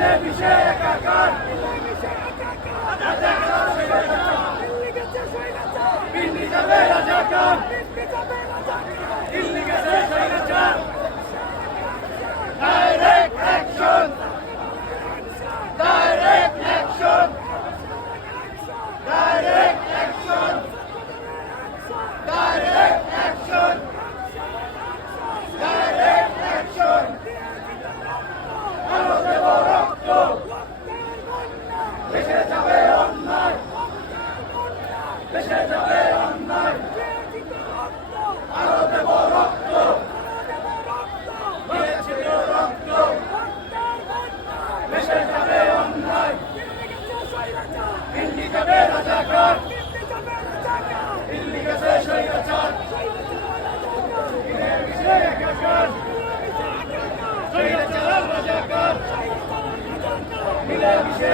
মিলেমিশে একাকার দিল্লি যাবে রাজাকার দিল্লি গেছে স্বৈরাচার direct action direct action direct action direct action direct action আরো দেব রক্ত দেশে যাবে অন্যায় দেশে যাবে অন্যায় আরো দেব রক্ত দিয়েছি তো রক্ত দেশে যাবে অন্যায় দিল্লি যাবে রাজাকার দিল্লি গেছে স্বৈরাচার মিলেমিশে একাকার স্বৈরাচার রাজাকার মিলেমিশে